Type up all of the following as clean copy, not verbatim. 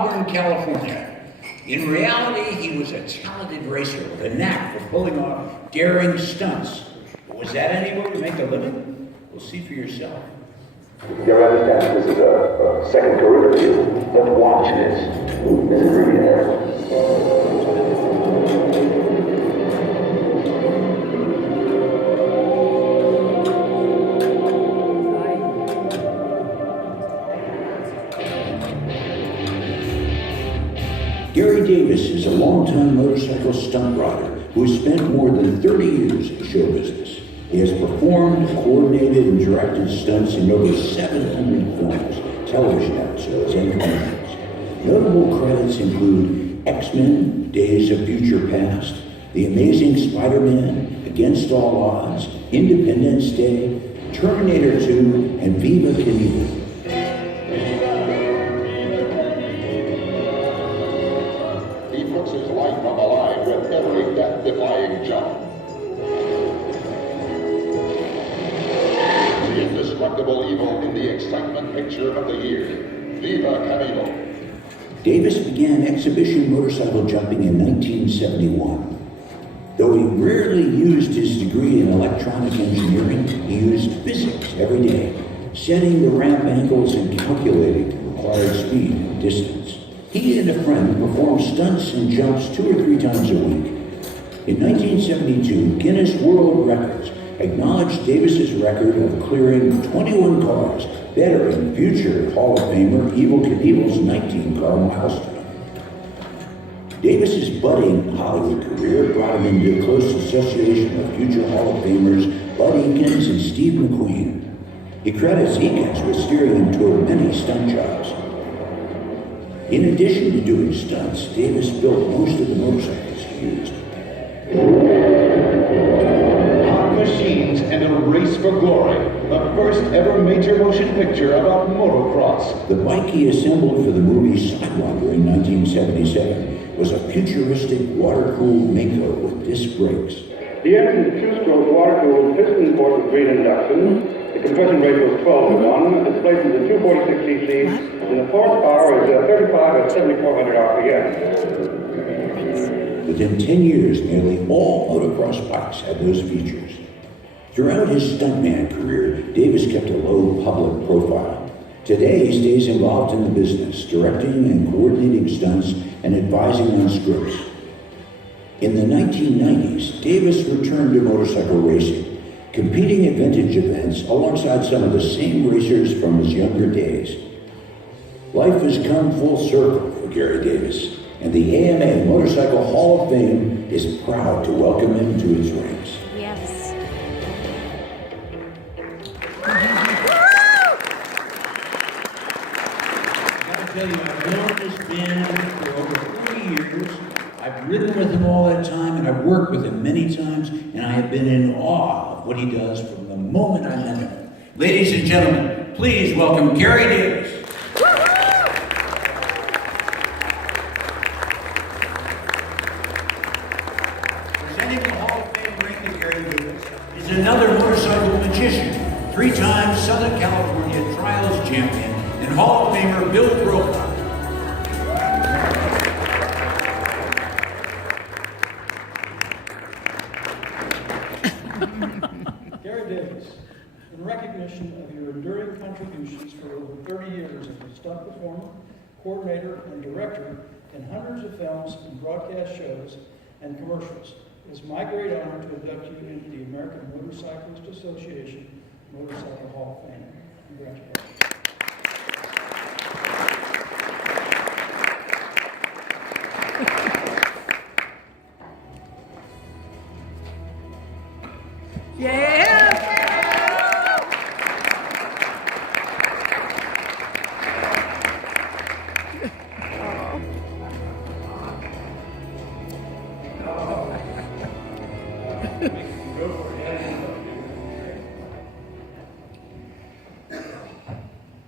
Auburn, California. In reality, he was a talented racer with a knack for pulling off daring stunts. But was that any way to make a living? We'll see for yourself. You understand this is a second career for you, but watch this. There's a green there. Gary Davis is a longtime motorcycle stunt rider who has spent more than 30 years in show business. He has performed, coordinated, and directed stunts in over 700 films, television episodes, and commercials. Notable credits include X-Men, Days of Future Past, The Amazing Spider-Man, Against All Odds, Independence Day, Terminator 2, and Viva Knievel. He puts his life on the line with every death-defying jump. The indestructible evil in the excitement picture of the year, Viva Knievel. Davis began exhibition motorcycle jumping in 1971. Though he rarely used his degree in electronic engineering, he used physics every day, setting the ramp angles and calculating the required speed and distance. He and a friend performed stunts and jumps 2 or 3 times a week. In 1972, Guinness World Records acknowledged Davis's record of clearing 21 cars, bettering future Hall of Famer Evel Knievel's 19-car milestone. Davis's budding Hollywood career brought him into close association of future Hall of Famers Bud Ekins and Steve McQueen. He credits Ekins with steering him toward many stunt jobs. In addition to doing stunts, Davis built most of the motorcycles he used. Hot Machines and a Race for Glory, the first ever major motion picture about motocross. The bike he assembled for the movie Sidewinder in 1977 was a futuristic water-cooled Mako with disc brakes. The engine is two-stroke water-cooled piston port with green induction. The compression ratio is 12 to 1. Displacement is 246 cc. And the horsepower is 35 at 7,400 RPM. Within 10 years, nearly all motocross bikes had those features. Throughout his stuntman career, Davis kept a low public profile. Today, he stays involved in the business, directing and coordinating stunts and advising on scripts. In the 1990s, Davis returned to motorcycle racing, competing at vintage events alongside some of the same racers from his younger days. Life has come full circle for Gary Davis, and the AMA Motorcycle Hall of Fame is proud to welcome him to its ranks. Yes. I gotta tell you, I've known this man for over 40 years. I've ridden with him all that time, and I've worked with him many times, and I have been in awe of what he does from the moment I met him. Ladies and gentlemen, please welcome Gary Davis. Presenting the Hall of Fame ring to Gary Davis is another motorcycle magician, 3-time Southern California Trials champion, and Hall of Famer Bill Brokaw. Gary Davis, in recognition of your enduring contributions for over 30 years as a stunt performer, coordinator, and director in hundreds of films and broadcast shows and commercials, it is my great honor to induct you into the American Motorcyclist Association Motorcycle Hall of Fame. Congratulations.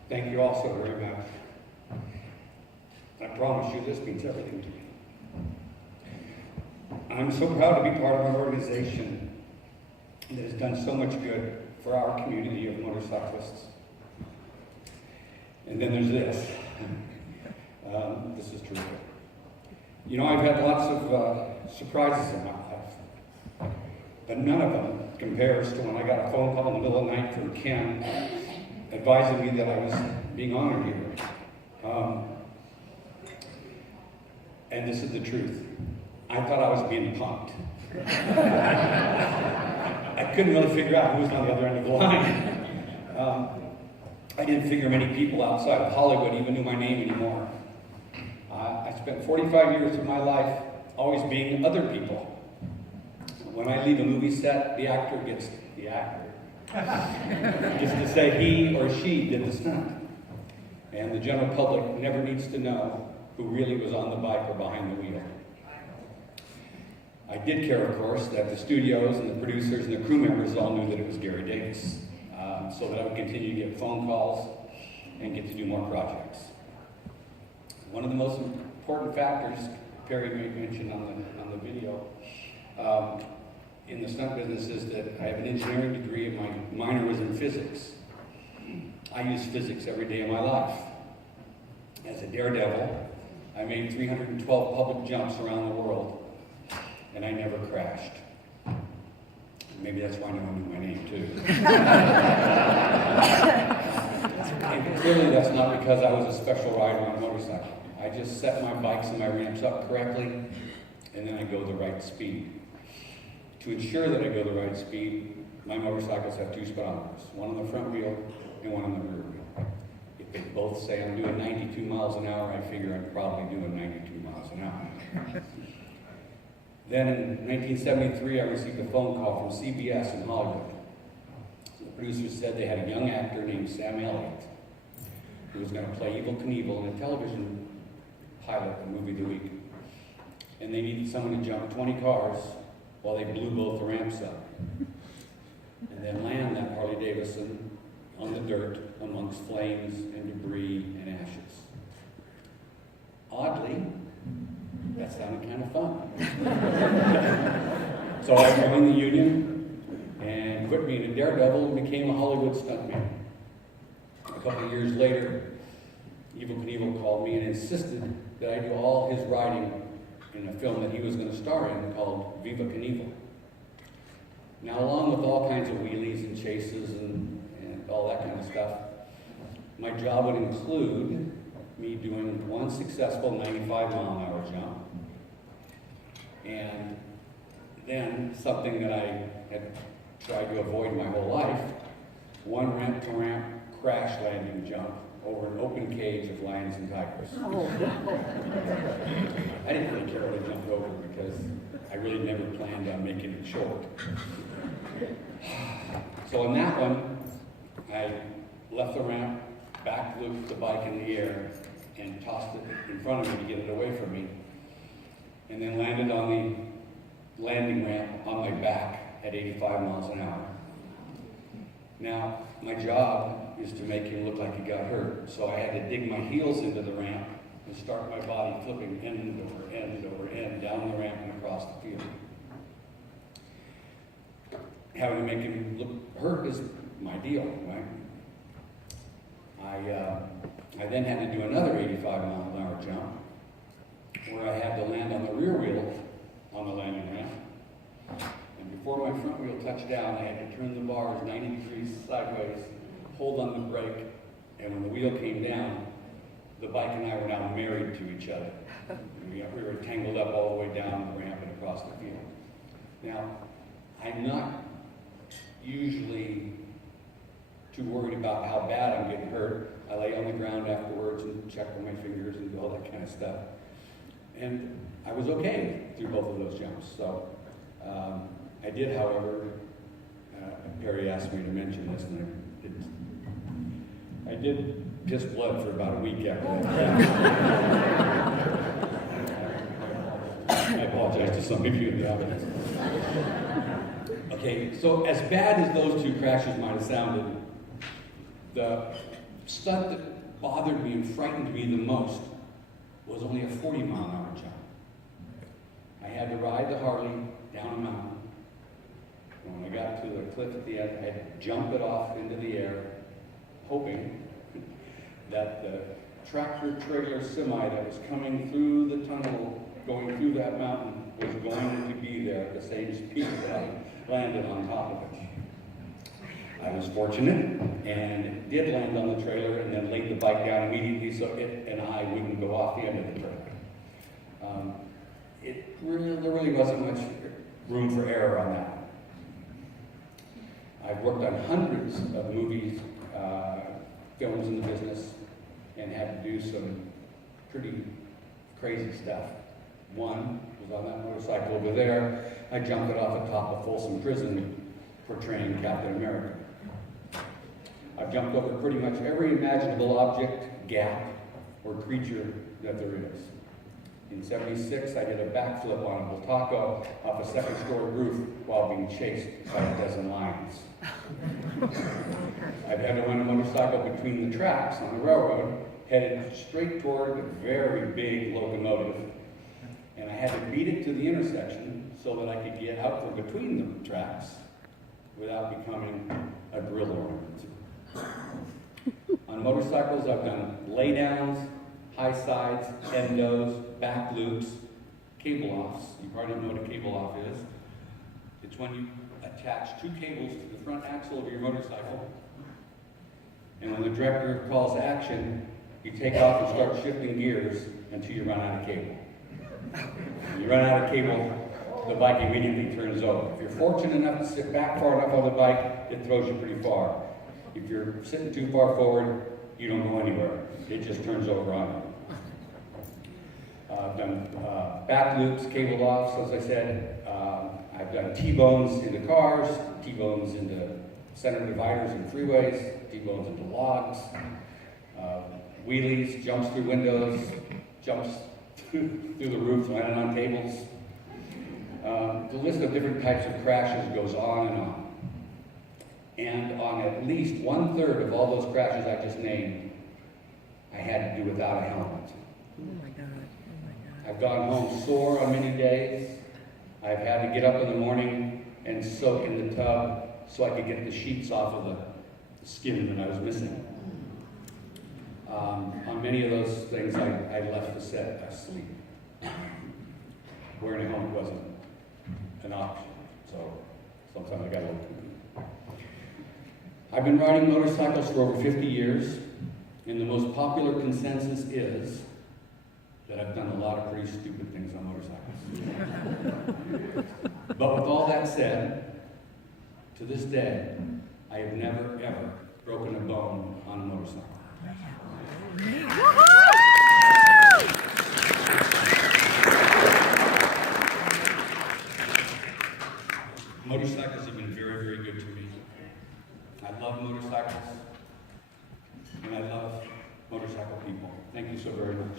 Thank you all so very much. I promise you this means everything to me. I'm so proud to be part of an organization that has done so much good for our community of motorcyclists. And then there's this. This is terrific. You know, I've had lots of surprises in my life, but none of them compares to when I got a phone call in the middle of the night from Ken advising me that I was being honored here. And this is the truth. I thought I was being punked. I couldn't really figure out who was on the other end of the line. I didn't figure many people outside of Hollywood even knew my name anymore. I spent 45 years of my life always being other people. When I leave a movie set, the actor gets to say he or she did the stunt. And the general public never needs to know who really was on the bike or behind the wheel. I did care, of course, that the studios and the producers and the crew members all knew that it was Gary Davis, so that I would continue to get phone calls and get to do more projects. One of the most important factors Perry mentioned on the video in the stunt business is that I have an engineering degree and my minor was in physics. I use physics every day of my life. As a daredevil, I made 312 public jumps around the world, and I never crashed. Maybe that's why no one knew my name, too. And clearly that's not because I was a special rider on a motorcycle. I just set my bikes and my ramps up correctly, and then I go the right speed. To ensure that I go the right speed, my motorcycles have two speedometers, one on the front wheel and one on the rear wheel. If they both say I'm doing 92 miles an hour, I figure I'm probably doing 92 miles an hour. Then in 1973, I received a phone call from CBS in Hollywood. The producers said they had a young actor named Sam Elliott who was going to play Evel Knievel in a television pilot, the movie of the week. And they needed someone to jump 20 cars while they blew both the ramps up. And then land that Harley Davidson on the dirt amongst flames and debris and ashes. Oddly, that sounded kind of fun. So I joined the union and quit being a daredevil and became a Hollywood stuntman. A couple of years later, Evel Knievel called me and insisted that I do all his riding in a film that he was going to star in called Viva Knievel. Now, along with all kinds of wheelies and chases and all that kind of stuff, my job would include me doing one successful 95-mile-an-hour jump, and then something that I had tried to avoid my whole life, one ramp-to-ramp crash landing jump over an open cage of lions and tigers. I didn't really care what I jumped over because I really never planned on making it short. So on that one, I left the ramp, back looped the bike in the air, and tossed it in front of me to get it away from me, and then landed on the landing ramp on my back at 85 miles an hour. Now, my job is to make him look like he got hurt, so I had to dig my heels into the ramp and start my body flipping end over end over end down the ramp and across the field. Having to make him look hurt is my deal, right? I then had to do another 85-mile-an-hour jump where I had to land on the rear wheel on the landing ramp. And before my front wheel touched down, I had to turn the bars 90 degrees sideways, hold on the brake, and when the wheel came down, the bike and I were now married to each other. We were tangled up all the way down the ramp and across the field. Now, I'm not usually too worried about how bad I'm getting hurt. I lay on the ground afterwards and check with my fingers and do all that kind of stuff. And I was okay through both of those jumps. So I did, however, Perry asked me to mention this, and I did piss blood for about a week after that. I apologize to some of you in the audience. Okay, so as bad as those two crashes might have sounded, the stunt that bothered me and frightened me the most was only a 40-mile-an-hour jump. I had to ride the Harley down a mountain. And when I got to the cliff at the end, I had to jump it off into the air, hoping that the tractor trailer semi that was coming through the tunnel, going through that mountain, was going to be there at the same speed that I landed on top of it. I was fortunate and did land on the trailer and then laid the bike down immediately so it and I wouldn't go off the end of the trailer. There really wasn't much room for error on that. I've worked on hundreds of movies, films in the business, and had to do some pretty crazy stuff. One was on that motorcycle over there. I jumped it off the top of Folsom Prison portraying Captain America. I've jumped over pretty much every imaginable object, gap, or creature that there is. In '76, I did a backflip on a Bultaco off a second-story roof while being chased by a dozen lions. I've had to run a motorcycle between the tracks on the railroad, headed straight toward a very big locomotive, and I had to beat it to the intersection so that I could get out from between the tracks without becoming a drill ornament. On motorcycles, I've done laydowns, high sides, endos, back loops, cable offs. You probably don't know what a cable off is. It's when you attach two cables to the front axle of your motorcycle, and when the director calls action, you take off and start shifting gears until you run out of cable. When you run out of cable, the bike immediately turns over. If you're fortunate enough to sit back far enough on the bike, it throws you pretty far. If you're sitting too far forward, you don't go anywhere. It just turns over on you. I've done back loops, cable offs, as I said. I've done T-bones into cars, T-bones into center dividers and freeways, T-bones into logs, wheelies, jumps through windows, jumps through the roof, landing on tables. The list of different types of crashes goes on and on. And on at least 1/3 of all those crashes I just named, I had to do without a helmet. Oh my God. Oh my God. I've gone home sore on many days. I've had to get up in the morning and soak in the tub so I could get the sheets off of the skin that I was missing. On many of those things, I left the set asleep. Wearing a helmet wasn't an option, so sometimes I got a little kooky. I've been riding motorcycles for over 50 years, and the most popular consensus is that I've done a lot of pretty stupid things on motorcycles. But with all that said, to this day, I have never, ever broken a bone on a motorcycle. Motorcycles have been very, very good to me. I love motorcycles, and I love motorcycle people. Thank you so very much.